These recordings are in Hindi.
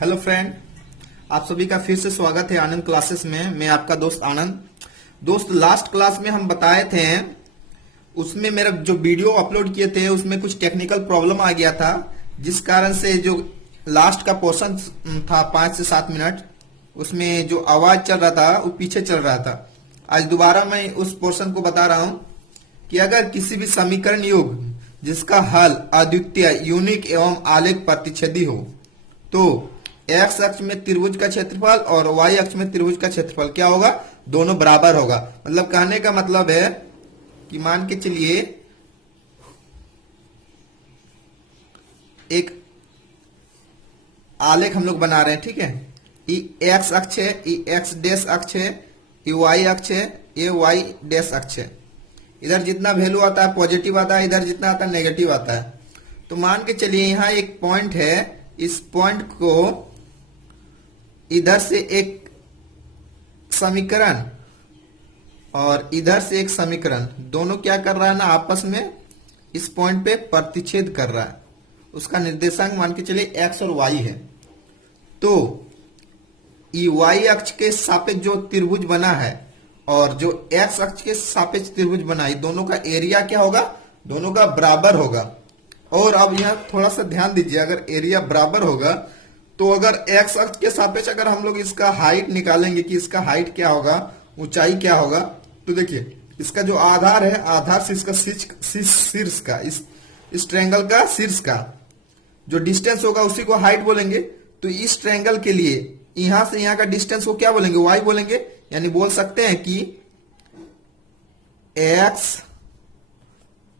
हेलो फ्रेंड, आप सभी का फिर से स्वागत है आनंद क्लासेस में। मैं आपका दोस्त आनंद। दोस्त, लास्ट क्लास में हम बताए थे, उसमें मेरा जो वीडियो अपलोड किए थे उसमें कुछ टेक्निकल प्रॉब्लम आ गया था, जिस कारण से जो लास्ट का पोर्शन था 5 से 7 मिनट, उसमें जो आवाज चल रहा था वो पीछे चल रहा था। आज दोबारा मैं उस पोर्शन को बता रहा हूं कि अगर किसी भी समीकरण योग जिसका हल अद्वितीय, यूनिक एवं आलेख प्रतिच्छेदी हो तो एक्स अक्ष में त्रिभुज का क्षेत्रफल और वाई अक्ष में त्रिभुज का क्षेत्रफल क्या होगा? दोनों बराबर होगा। मतलब कहने का मतलब है कि मान के चलिए एक आलेख हम लोग बना रहे हैं, ठीक है। ये एक्स अक्ष है, ये एक्स डैश अक्ष है, ये वाई अक्ष है, ये वाई डैश अक्ष है। इधर जितना वैल्यू आता है पॉजिटिव आता है, इधर जितना आता है नेगेटिव आता है। तो मान के चलिए यहां एक पॉइंट है, इस पॉइंट को इधर से एक समीकरण और इधर से एक समीकरण, दोनों क्या कर रहा है ना, आपस में इस पॉइंट पे प्रतिच्छेद कर रहा है। उसका निर्देशांक मान के चलिए एक्स और वाई है। तो ये वाई अक्ष के सापेक्ष जो त्रिभुज बना है और जो एक्स अक्ष के सापेक्ष त्रिभुज बना है, दोनों का एरिया क्या होगा? दोनों का बराबर होगा। और अब यहां थोड़ा सा ध्यान दीजिए, अगर एरिया बराबर होगा तो अगर एक्स अक्ष के सापेक्ष अगर हम लोग इसका हाइट निकालेंगे कि इसका हाइट क्या होगा, ऊंचाई क्या होगा, तो देखिए इसका जो आधार है, आधार से इसका शीर्ष का, इस ट्रायंगल का शीर्ष का जो डिस्टेंस होगा उसी को हाइट बोलेंगे। तो इस ट्रायंगल के लिए यहां से यहां का डिस्टेंस को क्या बोलेंगे? वाई बोलेंगे। यानी बोल सकते हैं कि एक्स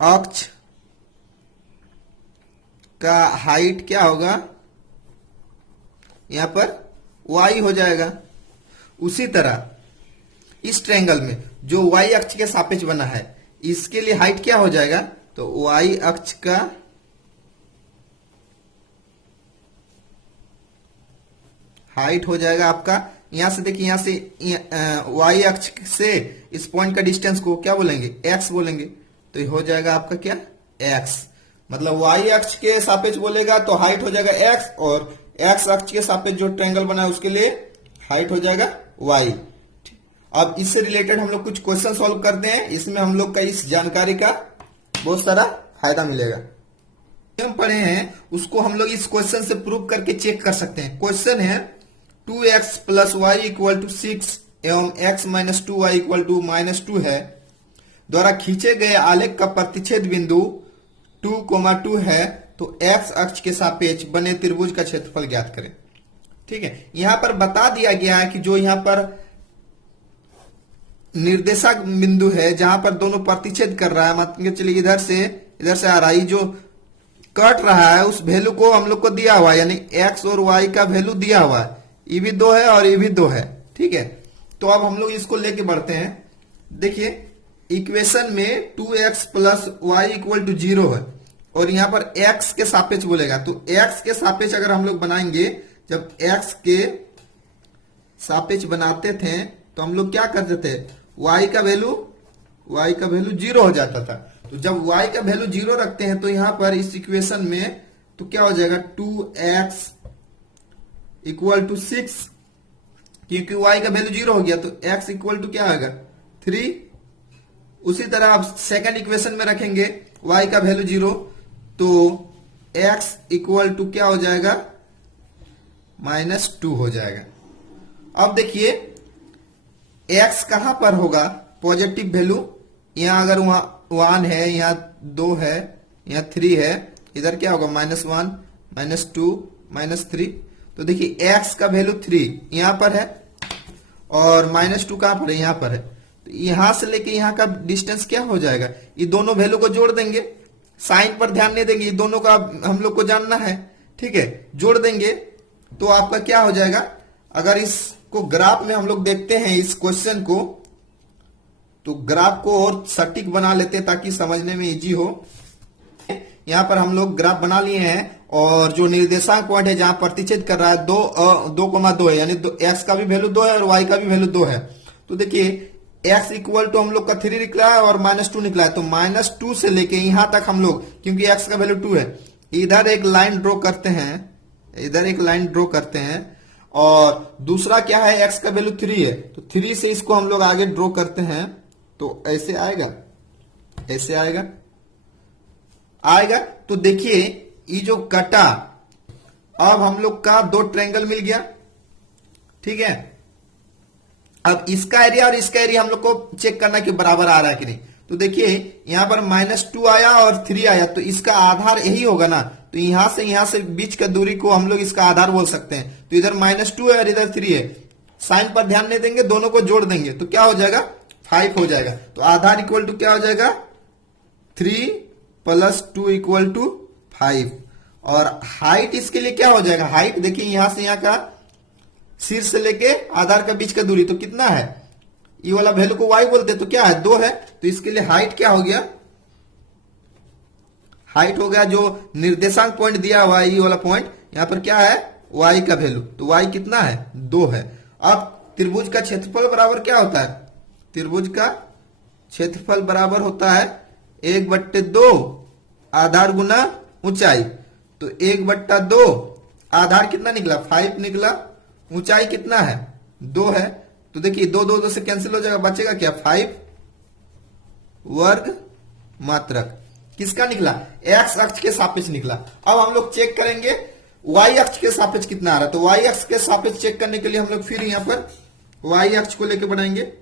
अक्ष का हाइट क्या होगा? यहां पर y हो जाएगा। उसी तरह इस ट्रायंगल में जो y अक्ष के सापेक्ष बना है, इसके लिए हाइट क्या हो जाएगा? तो y अक्ष का हाइट हो जाएगा आपका, यहां से देखिए, यहां से y अक्ष से इस पॉइंट का डिस्टेंस को क्या बोलेंगे? x बोलेंगे। तो ये हो जाएगा आपका क्या? x। मतलब y अक्ष के सापेक्ष बोलेगा तो हाइट हो जाएगा x, और x अक्ष के सापेक्ष जो ट्रायंगल बना है उसके लिए हाइट हो जाएगा y। अब इससे रिलेटेड हम लोग कुछ क्वेश्चन सॉल्व करते हैं। इसमें हम लोग का इस जानकारी का बहुत सारा फायदा मिलेगा। हम पढ़े हैं उसको हम लोग इस क्वेश्चन से प्रूव करके चेक कर सकते हैं। क्वेश्चन है 2x plus Y equal to 6 एवं x minus 2y equal to -2 है द्वारा खींचे गए आलेख का प्रतिच्छेद बिंदु 2,2 है, तो x अक्ष के सापेक्ष बने त्रिभुज का क्षेत्रफल ज्ञात करें। ठीक है, यहां पर बता दिया गया है कि जो यहां पर निर्देशक बिंदु है जहां पर दोनों प्रतिच्छेद कर रहा है, मतलब चलिए इधर से आ रहा है, जो कट रहा है उस वैल्यू को हम लोग को दिया हुआ है, यानी x और y का वैल्यू दिया हुआ है। ये भी 2 है और ये भी 2 है। ठीक है, तो अब हम लोग इसको लेके बढ़ते हैं। देखिए इक्वेशन में 2x plus Y equal to 0 है और यहां पर x के सापेक्ष बोलेगा। तो x के सापेक्ष अगर हम लोग बनाएंगे, जब x के सापेक्ष बनाते थे तो हम लोग क्या करते थे? y का वैल्यू 0 हो जाता था। तो जब y का वैल्यू 0 रखते हैं तो यहां पर इस इक्वेशन में तो क्या हो जाएगा? 2x इक्वल टू 6, क्योंकि y का वैल्यू 0 हो गया तो x इक्वल टू क्या होगा? 3। उसी तरह आप सेकंड इक्वेशन में रखेंगे y का वैल्यू 0, तो x इक्वल टू क्या हो जाएगा? -2 हो जाएगा। अब देखिए x कहां पर होगा? पॉजिटिव वैल्यू, यहां अगर वहां 1 है, यहां 2 है, यहां 3 है, इधर क्या होगा? -1, -2, -3। तो देखिए x का वैल्यू 3 यहां पर है और -2 कहां पर है? यहां पर है। तो यहां से लेके यहां का डिस्टेंस क्या हो जाएगा? ये दोनों वैल्यू को जोड़ देंगे, साइन पर ध्यान नहीं देंगे, ये दोनों का हम लोग को जानना है। ठीक है, जोड़ देंगे तो आपका क्या हो जाएगा? अगर इसको ग्राफ में हम लोग देखते हैं इस क्वेश्चन को, तो ग्राफ को और सटीक बना लेते हैं ताकि समझने में इजी हो। यहां पर हम लोग ग्राफ बना लिए हैं और जो निर्देशांक पॉइंट है जहां प्रतिच्छेद कर रहा है 2,2 है, यानी x का भी वैल्यू 2 है और y का भी वैल्यू 2 है। तो देखिए x इक्वल टू हम लोग का 3 निकला है और -2 निकला है। तो -2 से लेके यहां तक हम लोग, क्योंकि x का वैल्यू 2 है, इधर एक लाइन ड्रॉ करते हैं इधर एक लाइन ड्रॉ करते हैं। और दूसरा क्या है, x का वैल्यू 3 है, तो 3 से इसको हम लोग आगे ड्रॉ करते हैं। तो ऐसे आएगा, ऐसे आएगा, आएगा। तो देखिए ये जो कटा, अब हम लोग का दो ट्रायंगल मिल गया, ठीक है। अब इसका एरिया और इसका एरिया हम लोग को चेक करना कि बराबर आ रहा है कि नहीं। तो देखिए यहां पर -2 आया और 3 आया, तो इसका आधार यही होगा ना। तो यहां से बीच का दूरी को हम लोग इसका आधार बोल सकते हैं। तो इधर -2 है और इधर 3 है, साइन पर ध्यान नहीं देंगे, दोनों को जोड़ देंगे तो क्या हो जाएगा, 5 हो जाएगा। तो आधार इक्वल टू क्या हो जाएगा, 3 + 2 = 5। और हाइट इसके लिए क्या हो जाएगा, हाइट देखिए यहां से यहां का शीर्ष से लेके आधार का बीच का दूरी तो कितना है, ये वाला वैल्यू को y बोलते हैं, तो क्या है 2 है। तो इसके लिए हाइट क्या हो गया, हाइट हो गया जो निर्देशांक पॉइंट दिया हुआ है, ये वाला पॉइंट, यहां पर क्या है y का वैल्यू, तो y कितना है 2 है। अब त्रिभुज का क्षेत्रफल बराबर क्या होता है, त्रिभुज का क्षेत्रफल बराबर होता है 1/2 आधार गुना ऊंचाई। तो 1/2 आधार कितना निकला, 5 निकला, ऊंचाई कितना है 2 है। तो देखिए 2 2 2 से कैंसिल हो जाएगा, बचेगा क्या 5 वर्ग मात्रक। किसका निकला, x अक्ष के सापेक्ष निकला। अब हम लोग चेक करेंगे y अक्ष के सापेक्ष कितना आ रहा है। तो y अक्ष के सापेक्ष चेक करने के लिए हम लोग फिर यहां पर y अक्ष को लेकर बढ़ाएंगे।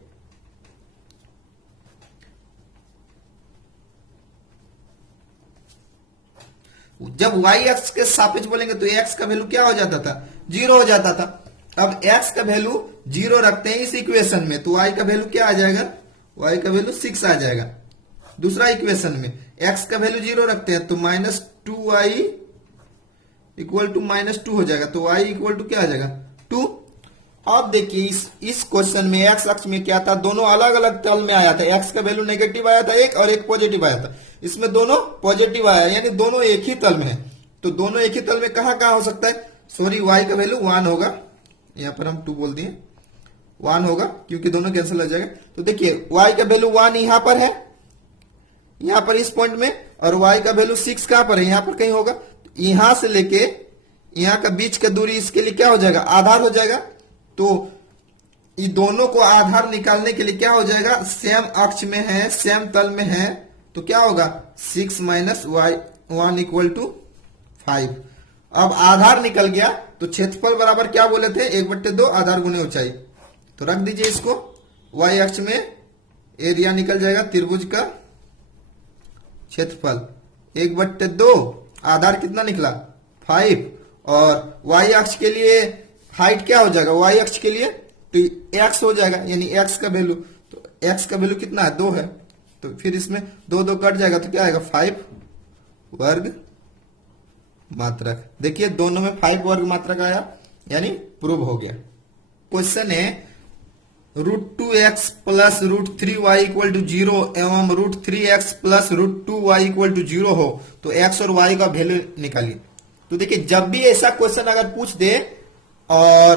जब y अक्ष के सापेक्ष बोलेंगे तो x का वैल्यू क्या हो जाता था, 0 हो जाता था। अब x का वैल्यू 0 रखते हैं इस इक्वेशन में, तो y का वैल्यू क्या आ जाएगा, y का वैल्यू 6 आ जाएगा। दूसरा इक्वेशन में x का वैल्यू 0 रखते हैं तो -2y = -2 हो जाएगा। तो y = क्या आ जाएगा 2। अब देखिए इस क्वेश्चन में x अक्ष में क्या था, दोनों अलग अलग तल में आया था। x का वैल्यू नेगेटिव आया था एक, और एक पॉजिटिव आया था। इसमें दोनों पॉजिटिव आया, यानी दोनों एक ही तल में है। तो दोनों एक ही तल में कहां कहां हो सकता है, सॉरी y का वैल्यू 1 होगा, यहां पर हम 2 बोल दिए, 1 होगा क्योंकि दोनों कैंसिल हो जाएगा। तो देखिए y का वैल्यू 1 यहां पर है, यहां पर इस पॉइंट में, और y का वैल्यू 6 कहां पर है, यहां पर कहीं होगा। यहां से लेके यहां का बीच का दूरी इसके लिए क्या हो जाएगा, आधार हो जाएगा। तो ये दोनों को आधार निकालने के लिए क्या हो जाएगा, सेम अक्ष में है, सेम तल में है, तो क्या होगा 6 - y 1 = 5। अब आधार निकल गया तो क्षेत्रफल बराबर क्या बोले थे, 1/2 आधार गुने ऊंचाई। तो रख दीजिए इसको, y अक्ष में एरिया निकल जाएगा, त्रिभुज का क्षेत्रफल 1/2 आधार कितना निकला 5, और y अक्ष के लिए हाइट क्या हो जाएगा, y अक्ष के लिए तो x हो जाएगा, यानी x का वैल्यू, तो x का वैल्यू कितना है 2 है। तो फिर इसमें 2 2 कट जाएगा तो क्या आएगा 5 वर्ग मात्रक। देखिए दोनों में 5 वर्ग मात्रक आया, यानी प्रूव हो गया। क्वेश्चन है √2x + √3y = 0 एवं √3x + √2y = 0 हो तो x और y का वैल्यू निकालिए। तो देखिए जब भी ऐसा क्वेश्चन अगर पूछ दे और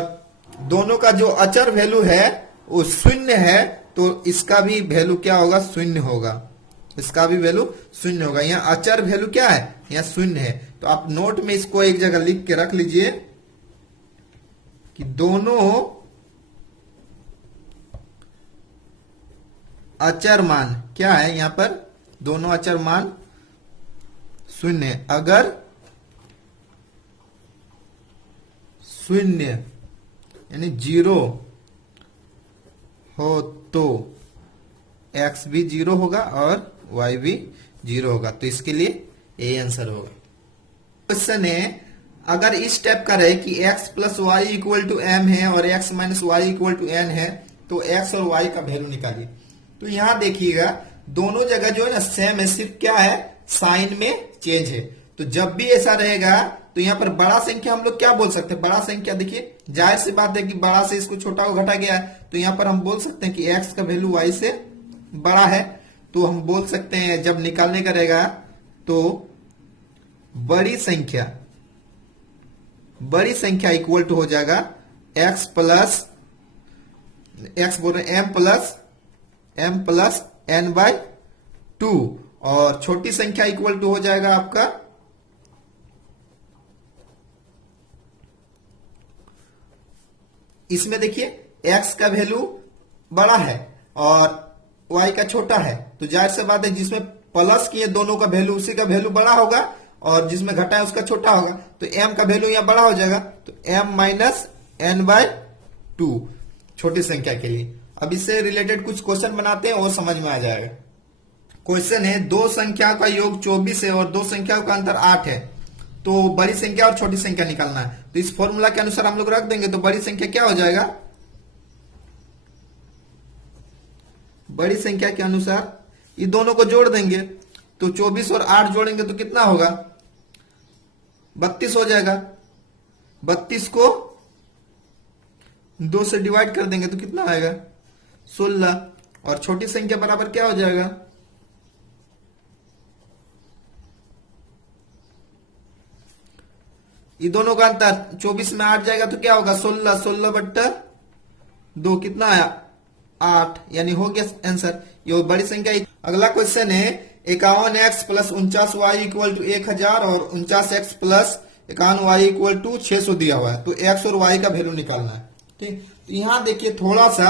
दोनों का जो अचर वैल्यू है वो 0 है, तो इसका भी वैल्यू क्या होगा, 0 होगा, इसका भी वैल्यू 0 होगा। यहाँ अचर वैल्यू क्या है, यहाँ 0 है। तो आप नोट में इसको एक जगह लिख के रख लीजिए कि दोनों अचर मान क्या है, यहां पर दोनों अचर मान 0 है। अगर 0 यानी 0 हो तो x भी 0 होगा और y भी 0 होगा। तो इसके लिए यही आंसर होगा। क्वेश्चन है अगर इस टाइप का रहे कि x + y = m है और x - y = n है, तो x और y का वैल्यू निकालिए। तो यहां देखिएगा दोनों जगह जो है ना सेम है, सिर्फ क्या है साइन में चेंज है। तो जब भी ऐसा रहेगा तो यहाँ पर बड़ा संख्या हम लोग क्या बोल सकते हैं, बड़ा संख्या देखिए जाहिर सी बात है कि बड़ा से इसको छोटा को घटा गया है, तो यहाँ पर हम बोल सकते हैं कि x का वैल्यू y से बड़ा है। तो हम बोल सकते हैं जब निकालने का रहेगा तो बड़ी संख्या इक्वल टू हो जाएगा x बोल रहे m प्लस n/2, और छोटी संख्या इक्वल टू हो जाएगा आपका इसमें देखिए x का वैल्यू बड़ा है और y का छोटा है, तो जाहिर सी बात है जिसमें प्लस किए दोनों का वैल्यू उसी का वैल्यू बड़ा होगा और जिसमें घटा है उसका छोटा होगा, तो m का वैल्यू यहाँ बड़ा हो जाएगा, तो m माइनस एन बाय 2 छोटी संख्या के लिए। अब इससे रिलेटेड कुछ क्वेश्चन बनाते हैं और समझ में आ जाएगा। क्वेश्चन है दो संख्या का योग 24 है और दो संख्याओं का अंतर 8 है, तो बड़ी संख्या और छोटी संख्या निकालना है। तो इस फॉर्मूला के अनुसार हम लोग रख देंगे, तो बड़ी संख्या क्या हो जाएगा, बड़ी संख्या के अनुसार ये दोनों को जोड़ देंगे, तो 24 और 8 जोड़ेंगे तो कितना होगा, 32 हो जाएगा। 32 को 2 से डिवाइड कर देंगे तो कितना आएगा, 16। और छोटी संख्या बराबर क्या हो जाएगा, ये दोनों का अंतर 24 में 8 जाएगा तो क्या होगा, 16। 16 बट्टा 2 कितना आया, 8, यानी हो गया आंसर। ये बड़ी संख्या। अगला क्वेश्चन है 51x plus 49y equal to 1000 और 49x plus 51y equal to 600 दिया हुआ है, तो x और y का वैल्यू निकालना है। ठीक, तो यहां देखिए थोड़ा सा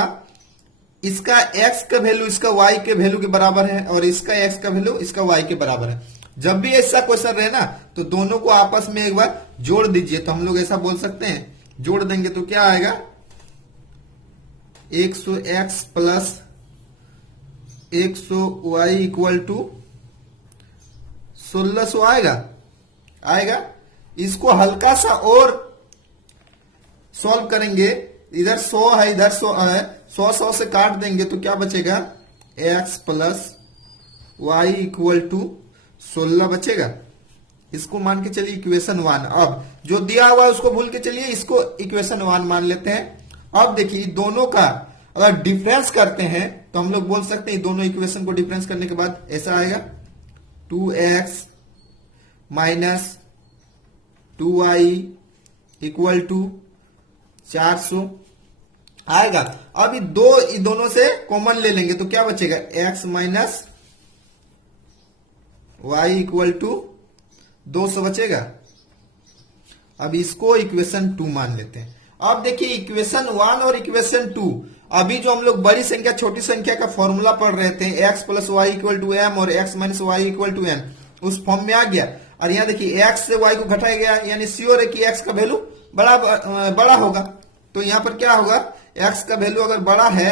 इसका x का वैल्यू इसका y के वैल्यू के बराबर है और इसका x का वैल्यू इसका y के बराबर है। जब भी ऐसा क्वेश्चन रहे ना तो दोनों को आपस में एक बार जोड़ दीजिए, तो हम लोग ऐसा बोल सकते हैं, जोड़ देंगे तो क्या आएगा, 100x plus 100y equal to 1600 आएगा। इसको हल्का सा और सॉल्व करेंगे, इधर 100 है इधर 100 है, 100 से काट देंगे तो क्या बचेगा, x plus y equal to 16 बचेगा। इसको मान के चलिए इक्वेशन 1। अब जो दिया हुआ है उसको भूल के चलिए, इसको इक्वेशन 1 मान लेते हैं। अब देखिए दोनों का अगर डिफरेंस करते हैं तो हम लोग बोल सकते हैं दोनों इक्वेशन को डिफरेंस करने के बाद ऐसा आएगा, 2x minus 2y equal to 400 आएगा। अब ये दोनों से कॉमन ले लेंगे तो क्या बचेगा, x minus y equal to 200 बचेगा। अब इसको इक्वेशन 2 मान लेते हैं। अब देखिए इक्वेशन 1 और इक्वेशन 2, अभी जो हम लोग बड़ी संख्या छोटी संख्या का फॉर्मूला पढ़ रहे थे, x plus Y equal to M और x minus Y equal to N, उस फॉर्म में आ गया। और यहाँ देखिए x से y को घटाया गया, यानी श्योर है कि x का वैल्यू बड़ा होगा। तो यहाँ पर क्या होगा, x का वैल्यू अगर बड़ा है,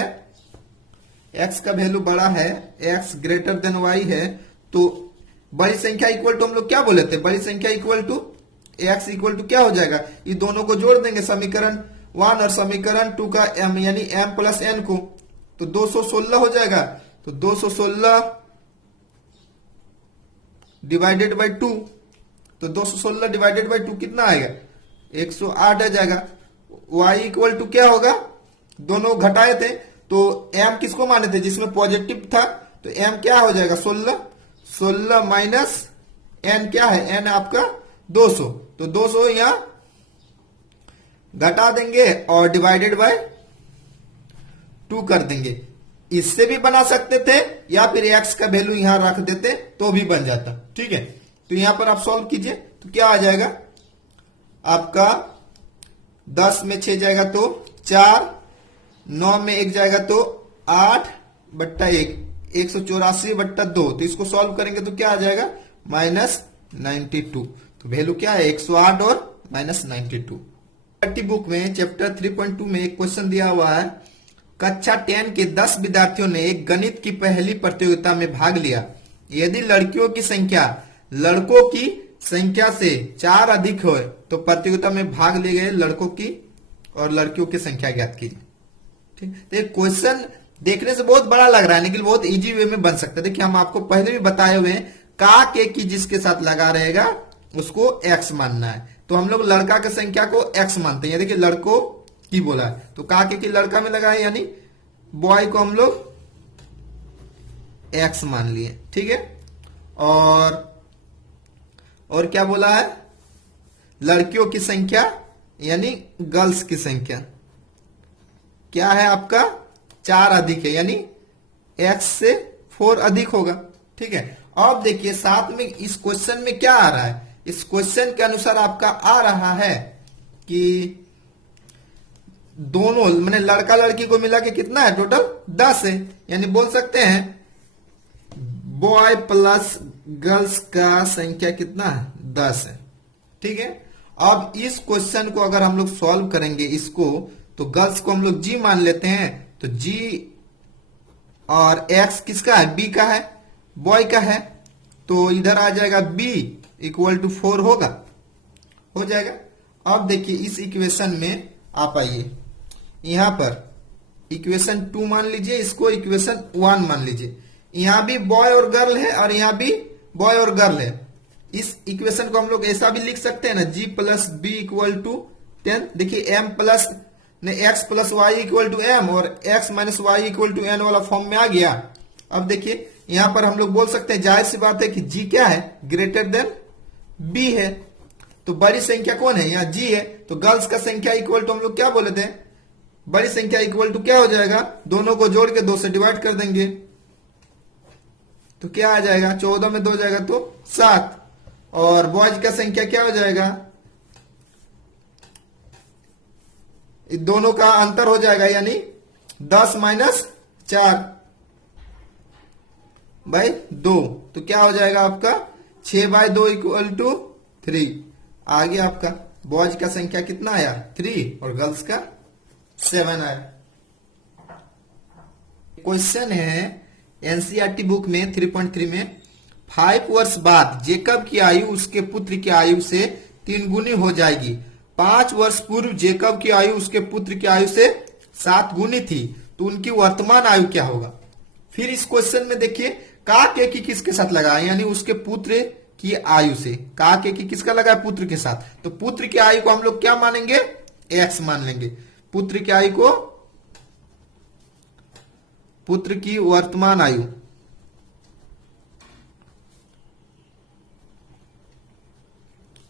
x का वैल्यू बड़ा है, x ग्रेटर देन y है, तो बड़ी संख्या इक्वल टू हम लोग क्या बोले थे, बड़ी संख्या equal to x equal to क्या हो जाएगा, ये दोनों को जोड़ देंगे समीकरण 1 और समीकरण 2 का m यानी m प्लस n को, तो 216 हो जाएगा। तो 216 डिवाइडेड बाई 2, तो 216 डिवाइडेड बाई 2 कितना आएगा, 108 आ जाएगा। y इक्वल टू क्या होगा, दोनों घटाए थे तो m किसको माने थे, जिसमें पॉजिटिव था, तो m क्या हो जाएगा, 16 माइनस n क्या है, n आपका 200, तो 200 यहां घटा देंगे और डिवाइडेड बाय 2 कर देंगे। इससे भी बना सकते थे या फिर x का वैल्यू यहां रख देते तो भी बन जाता। ठीक है, तो यहां पर आप सॉल्व कीजिए तो क्या आ जाएगा आपका, 10 में 6 जाएगा तो 4, 9 में 1 जाएगा तो 8 बट्टा 1, 184 बट्टा 2, तो इसको सॉल्व करेंगे तो क्या आ जाएगा, माइनस 92। तो वैल्यू क्या है, 108 और माइनस 92। बुक में चैप्टर 3.2 में एक क्वेश्चन दिया हुआ है, कक्षा 10 के 10 विद्यार्थियों ने एक गणित की पहली प्रतियोगिता में भाग लिया। यदि लड़कियों की संख्या लड़कों की संख्या से 4 अधिक हो तो प्रतियोगिता में भाग लिए गए लड़कों की और लड़कियों की संख्या ज्ञात कीजिए। ठीक, तो ये क्वेश्चन देखने से बहुत बड़ा लग रहा है लेकिन बहुत इजी वे में बन सकता है। देखिए हम आपको पहले भी बताए हुए हैं, का के की जिसके साथ लगा रहेगा उसको x मानना है, तो हम लोग लड़का की संख्या को x मानते हैं। देखिए लड़कों की बोला है तो का के की लड़का में लगा है, यानी बॉय को हम लोग x मान लिए। ठीक है, और क्या बोला है, लड़कियों की संख्या यानी गर्ल्स की संख्या क्या है आपका, 4 अधिक है, यानी x से 4 अधिक होगा। ठीक है, अब देखिए साथ में इस क्वेश्चन में क्या आ रहा है, इस क्वेश्चन के अनुसार आपका आ रहा है कि दोनों मैंने लड़का लड़की को मिला के कितना है टोटल 10 है, यानी बोल सकते हैं बॉय प्लस गर्ल्स का संख्या कितना है 10 है। ठीक है, अब इस क्वेश्चन को अगर हम लोग सॉल्व करेंगे इसको, तो गर्ल्स को हम लोग जी मान लेते हैं, तो जी और एक्स किसका है बी का है, बॉय का है, तो इधर आ जाएगा बी इक्वल टू 4 होगा, हो जाएगा। अब देखिए इस इक्वेशन में आप आइए, यहां पर इक्वेशन 2 मान लीजिए, इसको इक्वेशन 1 मान लीजिए। यहां भी बॉय और गर्ल है और यहां भी बॉय और गर्ल है। इस इक्वेशन को हम लोग ऐसा भी लिख सकते हैं ना, G plus B equal to 10। देखिए M plus X plus Y equal to M और X minus Y equal to N वाला फॉर्म में आ गया। अब देखिए यहां पर हम लोग बोल सकते हैं, जाहिर सी बात है कि जी क्या है ग्रेटर देन बी है, तो बड़ी संख्या कौन है यहाँ जी है, तो गर्ल्स का संख्या इक्वल टू हम लोग क्या बोले थे, बड़ी संख्या इक्वल टू क्या हो जाएगा, दोनों को जोड़ के 2 से डिवाइड कर देंगे, तो क्या आ जाएगा 14 में 2 जाएगा तो 7, और बॉयज का संख्या क्या हो जाएगा, दोनों का अंतर हो जाएगा, यानी 10 माइनस 4 बाई 2, तो क्या हो जाएगा आपका 6 बाई 2 इक्वल टू 3। आगे आपका बॉयज का संख्या कितना आया 3 और गर्ल्स का 7 आया। क्वेश्चन है एनसीईआरटी बुक में 3.3 में 5 वर्ष बाद जेकब की आयु उसके पुत्र की आयु से 3 गुनी हो जाएगी। 5 वर्ष पूर्व जेकब की आयु उसके पुत्र की आयु से 7 गुनी थी, तो उनकी वर्तमान आयु क्या होगा। फिर इस क्वेश्चन में देखिए का के की किसके साथ लगा, यानी उसके पुत्र की आयु से, का के की किसका लगा पुत्र के साथ, तो पुत्र की आयु को हम लोग क्या मानेंगे एक्स मान लेंगे। पुत्र की आयु को, पुत्र की वर्तमान आयु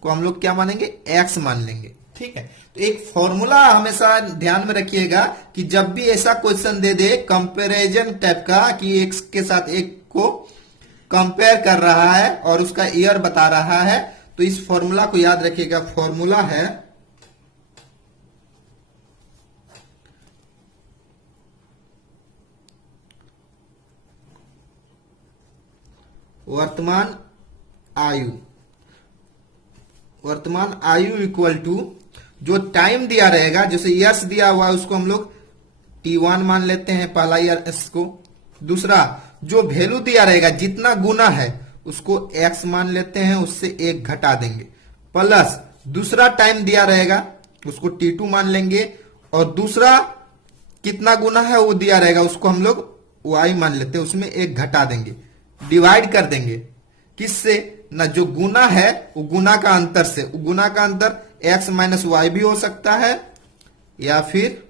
को हम लोग क्या मानेंगे एक्स मान लेंगे। ठीक है, तो एक फॉर्मूला हमेशा ध्यान में रखिएगा कि जब भी ऐसा क्वेश्चन दे दे कंपैरिजन टाइप का, कि एक के साथ एक को कंपेयर कर रहा है और उसका ईयर बता रहा है, तो इस फॉर्मूला को याद रखिएगा। फॉर्मूला है वर्तमान आयु, वर्तमान आयु इक्वल टू जो टाइम दिया रहेगा, जैसे ईयर्स दिया हुआ है उसको हम लोग T1 मान लेते हैं पहला ईयर्स को, दूसरा जो वैल्यू दिया रहेगा जितना गुना है उसको x मान लेते हैं, उससे 1 घटा देंगे, प्लस दूसरा टाइम दिया रहेगा उसको T2 मान लेंगे, और दूसरा कितना गुना है वो दिया रहेगा उसको हम लोग y मान लेते हैं, उसमें 1 घटा देंगे, डिवाइड कर देंगे किससे ना, जो गुना है वो गुना का अंतर से, गुना का अंतर x माइनस वाई भी हो सकता है या फिर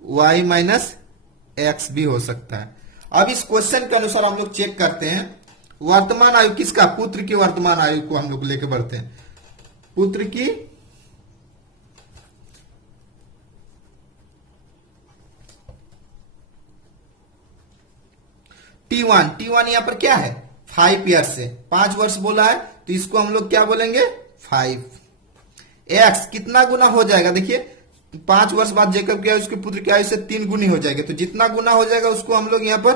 y माइनस एक्स भी हो सकता है। अब इस क्वेश्चन के अनुसार हम लोग चेक करते हैं वर्तमान आयु किसका, पुत्र की वर्तमान आयु को हम लोग लेके बढ़ते हैं। पुत्र की T1 यहां पर क्या है 5 ईयर्स से, 5 वर्ष बोला है, तो इसको हम लोग क्या बोलेंगे 5। x कितना गुना हो जाएगा, देखिए 5 वर्ष बाद जेकब की आयु उसके पुत्र की आयु से 3 गुनी हो जाएगी, तो जितना गुना हो जाएगा उसको हम लोग यहां पर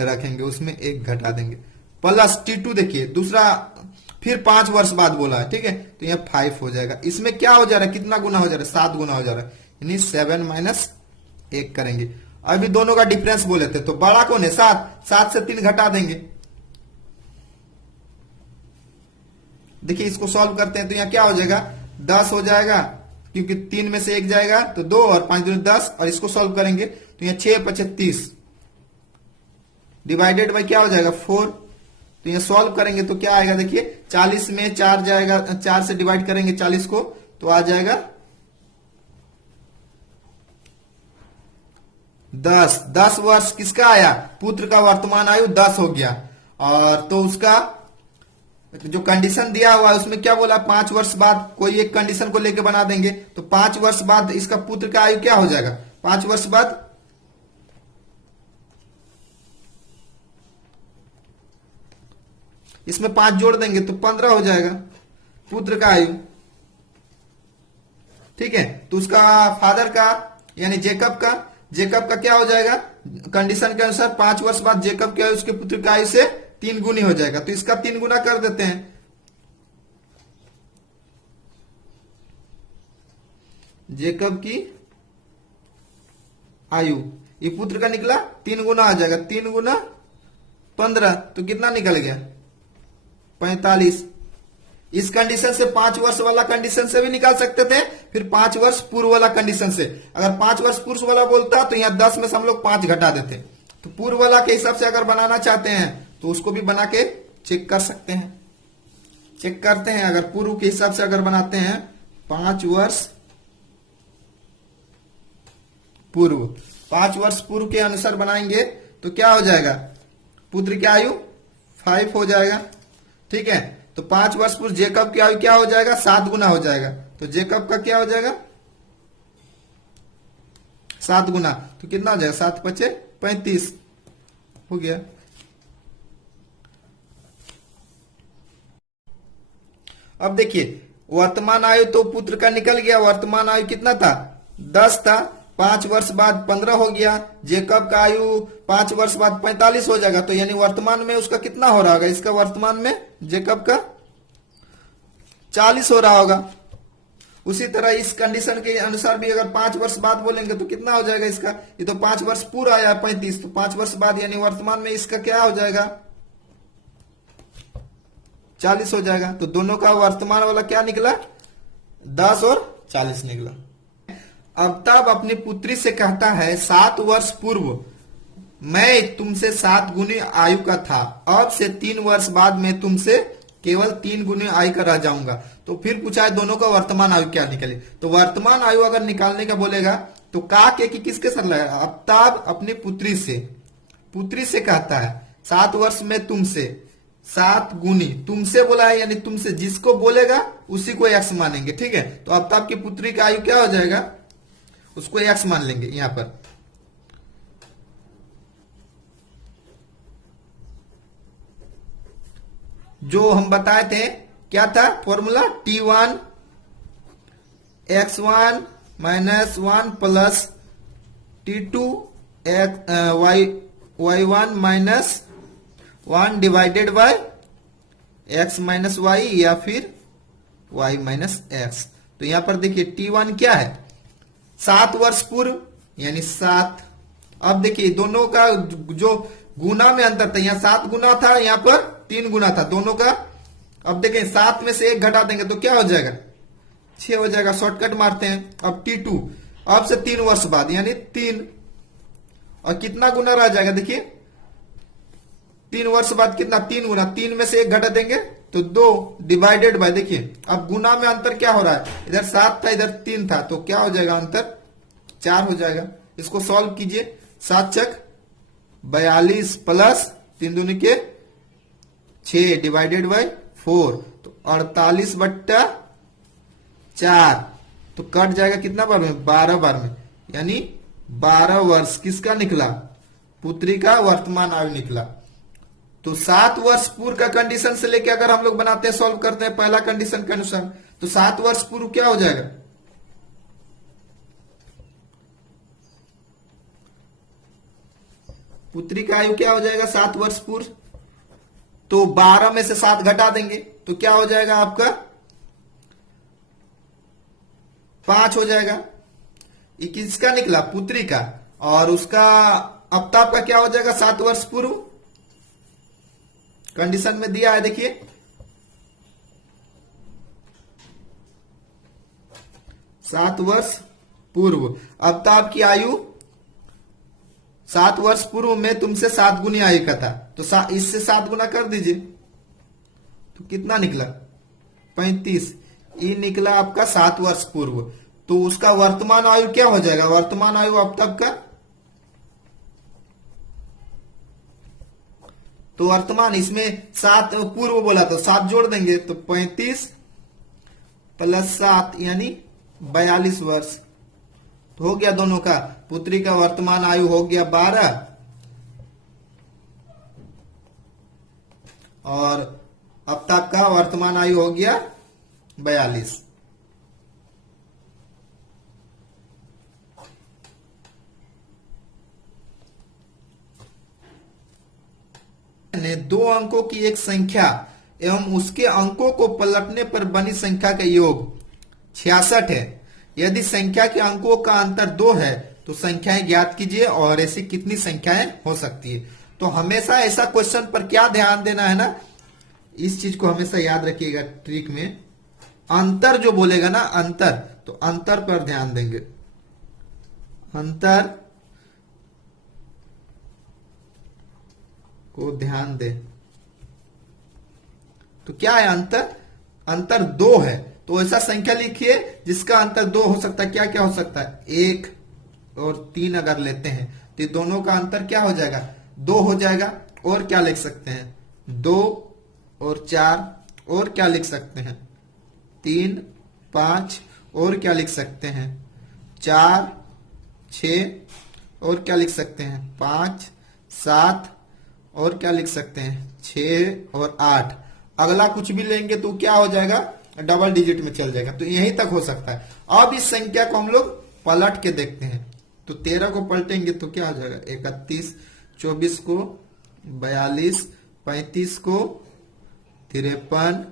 रखेंगे, उसमें 1 घटा देंगे, प्लस T2 देखिए दूसरा फिर 5 वर्ष बाद बोला है, ठीक है, तो यहाँ 5 हो जाएगा। इसमें क्या हो जा रहा है, कितना गुना हो जा रहा है 7 गुना हो जा रहा है, यानी 7 माइनस 1 करेंगे। अभी दोनों का डिफरेंस बोले थे, तो बड़ा कौन है 7, 7 से 3 घटा देंगे। देखिए इसको सॉल्व करते हैं तो यहाँ क्या हो जाएगा 10 हो जाएगा, क्योंकि 3 में से 1 जाएगा तो 2 और 5 दूनी 10, और इसको सॉल्व करेंगे तो यहाँ 6 5 30 डिवाइडेड बाय क्या हो जाएगा 4, तो यहाँ सॉल्व करेंगे तो क्या आएगा, देखिए 40 में 4 जाएगा, 4 से डिवाइड करेंगे 40 को तो आ जाएगा 10 वर्ष किसका आया, पुत्र का वर्तमान आयु 10 हो गया, और तो उसका जो कंडीशन दिया हुआ है उसमें क्या बोला 5 वर्ष बाद कोई एक कंडीशन को लेके बना देंगे, तो 5 वर्ष बाद इसका पुत्र का आयु क्या हो जाएगा, 5 वर्ष बाद इसमें 5 जोड़ देंगे तो 15 हो जाएगा पुत्र का आयु। ठीक है। तो उसका फादर का यानी जेकब का क्या हो जाएगा, कंडीशन के अनुसार 5 वर्ष बाद जेकब क्या है, उसके पुत्र का आयु से 3 गुनी हो जाएगा। तो इसका 3 गुना कर देते हैं। जेकब की आयु, ये पुत्र का निकला 3 गुना आ जाएगा, 3 गुना 15, तो कितना निकल गया 45। इस कंडीशन से 5 वर्ष वाला कंडीशन से भी निकाल सकते थे, फिर 5 वर्ष पूर्व वाला कंडीशन से। अगर 5 वर्ष पूर्व वाला बोलता तो यहाँ 10 में से हम लोग 5 घटा देते। तो पूर्व वाला के हिसाब से अगर बनाना चाहते हैं तो उसको भी बना के चेक कर सकते हैं। चेक करते हैं, अगर पूर्व के हिसाब से अगर बनाते हैं 5 वर्ष पूर्व, 5 वर्ष पूर्व के अनुसार बनाएंगे तो क्या हो जाएगा, पुत्र की आयु 5 हो जाएगा। ठीक है। तो 5 वर्ष पूर्व जेकब की आयु क्या हो जाएगा, 7 गुना हो जाएगा। तो जेकब का क्या हो जाएगा 7 गुना, तो कितना हो जाएगा 7 पचे 35 हो गया। अब देखिए वर्तमान आयु तो पुत्र का निकल गया, वर्तमान आयु कितना था 10 था, 5 वर्ष बाद 15 हो गया। जेकब का आयु 5 वर्ष बाद 45 हो जाएगा। तो यानी वर्तमान में उसका कितना हो रहा होगा, इसका वर्तमान में जेकब का 40 हो रहा होगा। उसी तरह इस कंडीशन के अनुसार भी अगर 5 वर्ष बाद बोलेंगे तो कितना हो जाएगा इसका, ये तो 5 वर्ष पूरा आया 35, तो 5 वर्ष बाद यानी वर्तमान में इसका क्या हो जाएगा 40 हो जाएगा। तो दोनों का वर्तमान वाला क्या निकला 10 और 40 निकला। अब तब अपनी पुत्री से कहता है 7 वर्ष पूर्व मैं तुमसे 7 गुनी आयु का था, अब से 3 वर्ष बाद मैं तुमसे केवल 3 गुनी आयु का रह जाऊंगा। तो फिर पूछा है दोनों का वर्तमान आयु क्या निकले। तो वर्तमान आयु अगर निकालने का बोलेगा तो का के कि किसके साथ लगेगा, अब तब अपनी पुत्री से कहता है 7 वर्ष में तुमसे 7 गुनी, तुमसे बोला है यानी तुमसे, जिसको बोलेगा उसी को एक्स मानेंगे। ठीक है। तो अब तब की पुत्री का आयु क्या हो जाएगा, उसको एक्स मान लेंगे। यहां पर जो हम बताए थे क्या था formula, T1 x1 minus 1 plus T2 y1 minus 1 divided by x minus y या फिर y माइनस एक्स। तो यहां पर देखिए T1 क्या है 7 वर्ष पूर्व यानी 7। अब देखिए दोनों का जो गुना में अंतर था, यहाँ 7 गुना था, यहाँ पर 3 गुना था दोनों का। अब देखें 7 में से 1 घटा देंगे तो क्या हो जाएगा 6 हो जाएगा, शॉर्टकट मारते हैं। अब T2 अब से 3 वर्ष बाद यानी 3, और कितना गुना रह जाएगा देखिए 3 वर्ष बाद कितना 3 गुना, 3 में से 1 घटा देंगे तो 2 डिवाइडेड बाय, देखिए अब गुना में अंतर क्या हो रहा है, इधर 7 था इधर 3 था, तो क्या हो जाएगा अंतर 4 हो जाएगा। इसको सॉल्व कीजिए, 7 चक 42 प्लस 3 दूनी के 6 डिवाइडेड बाय 4, तो 48/4, तो कट जाएगा कितना बार में 12 बार में, यानी 12 वर्ष किसका निकला, पुत्री का वर्तमान आयु निकला। तो 7 वर्ष पूर्व का कंडीशन से लेके अगर हम लोग बनाते हैं सॉल्व करते हैं पहला कंडीशन के अनुसार, तो 7 वर्ष पूर्व क्या हो जाएगा पुत्री का आयु क्या हो जाएगा 7 वर्ष पूर्व, तो 12 में से 7 घटा देंगे तो क्या हो जाएगा आपका 5 हो जाएगा। ये किसका निकला पुत्री का, और उसका अब तक का क्या हो जाएगा 7 वर्ष पूर्व, कंडीशन में दिया है देखिए 7 वर्ष पूर्व। अब तो आपकी आयु 7 वर्ष पूर्व में तुमसे 7 गुनी आयु का था, तो इससे 7 गुना कर दीजिए तो कितना निकला 35। ये निकला आपका 7 वर्ष पूर्व। तो उसका वर्तमान आयु क्या हो जाएगा, वर्तमान आयु अब तक का, तो वर्तमान इसमें 7 पूर्व बोला तो 7 जोड़ देंगे तो 35 प्लस 7 यानी 42 वर्ष, तो हो गया दोनों का। पुत्री का वर्तमान आयु हो गया 12 और अब तक का वर्तमान आयु हो गया 42। ने दो अंकों की एक संख्या एवं उसके अंकों को पलटने पर बनी संख्या का योग 66 है। यदि संख्या के अंकों का अंतर 2 है तो संख्याएं ज्ञात कीजिए और ऐसी कितनी संख्याएं हो सकती है। तो हमेशा ऐसा क्वेश्चन पर क्या ध्यान देना है ना, इस चीज को हमेशा याद रखिएगा। ट्रिक में अंतर जो बोलेगा ना, अंतर, तो अंतर पर ध्यान देंगे। अंतर को ध्यान दे। तो क्या है अंतर? अंतर 2 है, तो ऐसा संख्या लिखिए जिसका अंतर 2 हो सकता है। क्या क्या हो सकता है? 1 और 3 अगर लेते हैं तो दोनों का अंतर क्या हो जाएगा? 2 हो जाएगा। और क्या लिख सकते हैं? 2 और 4। और क्या लिख सकते हैं? 3, 5। और क्या लिख सकते हैं? 4, 6। और क्या लिख सकते हैं? 5, 7। और क्या लिख सकते हैं? 6 और 8। अगला कुछ भी लेंगे तो क्या हो जाएगा? डबल डिजिट में चल जाएगा। तो यहीं तक हो सकता है। अब इस संख्या को हम लोग पलट के देखते हैं। तो 13 को पलटेंगे तो क्या हो जाएगा? 31, 24 को 42, 35 को 53,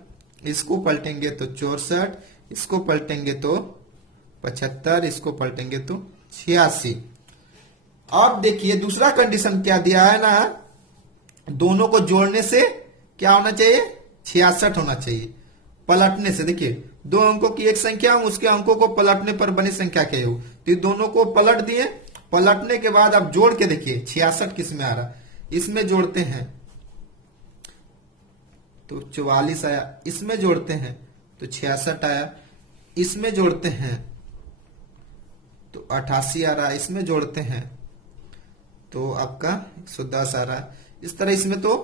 इसको पलटेंगे तो 64, इसको पलटेंगे तो 75, इसको पलटेंगे तो 86। अब देखिए दूसरा कंडीशन क्या दिया है ना, दोनों को जोड़ने से क्या होना चाहिए? 66 होना चाहिए। पलटने से देखिए, दो अंकों की एक संख्या, उसके अंकों को पलटने पर बनी संख्या क्या योग। तो दोनों को पलट दिए। पलटने के बाद अब जोड़ के देखिए 66 किस में आ रहा, इसमें जोड़ते हैं तो 44 आया। इसमें जोड़ते हैं तो 66 आया। इसमें जोड़ते हैं तो 88 आ रहा है। इसमें जोड़ते हैं तो आपका 110 आ रहा है। इस तरह इसमें तो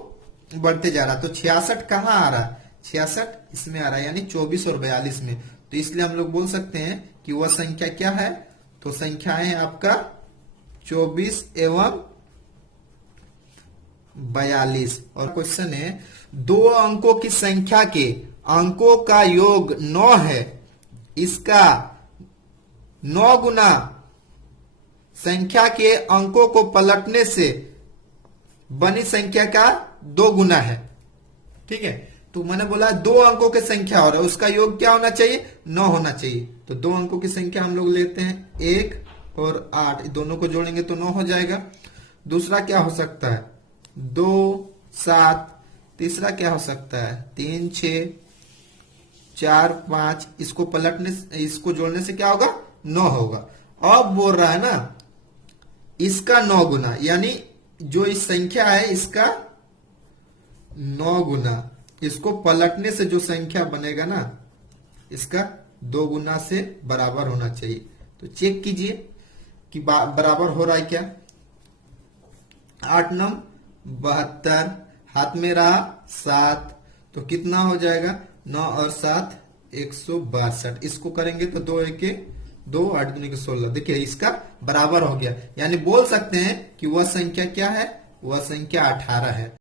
बढ़ते जा रहा है। तो 66 कहाँ आ रहा है? 66 इसमें आ रहा है, यानी 24 और 42 में। तो इसलिए हम लोग बोल सकते हैं कि वह संख्या क्या है? तो संख्याएं है आपका 24 एवं 42। और क्वेश्चन है, दो अंकों की संख्या के अंकों का योग 9 है, इसका 9 गुना संख्या के अंकों को पलटने से बनी संख्या का 2 गुना है। ठीक है, तो मैंने बोला 2 अंकों की संख्या और उसका योग क्या होना चाहिए? 9 होना चाहिए। तो 2 अंकों की संख्या हम लोग लेते हैं 1 और 8, दोनों को जोड़ेंगे तो 9 हो जाएगा। दूसरा क्या हो सकता है? 2, 7। तीसरा क्या हो सकता है? 3, 6, 4, 5। इसको पलटने, इसको जोड़ने से क्या होगा? 9 होगा। अब बोल रहा है ना इसका 9 गुना, यानी जो इस संख्या है इसका 9 गुना, इसको पलटने से जो संख्या बनेगा ना इसका 2 गुना से बराबर होना चाहिए। तो चेक कीजिए कि बराबर हो रहा है क्या? 8 9 72, हाथ में रहा 7, तो कितना हो जाएगा? 9 और 7 162। इसको करेंगे तो 2 1 2, 8 दूनी के 16। देखिए इसका बराबर हो गया, यानी बोल सकते हैं कि वह संख्या क्या है? वह संख्या 18 है।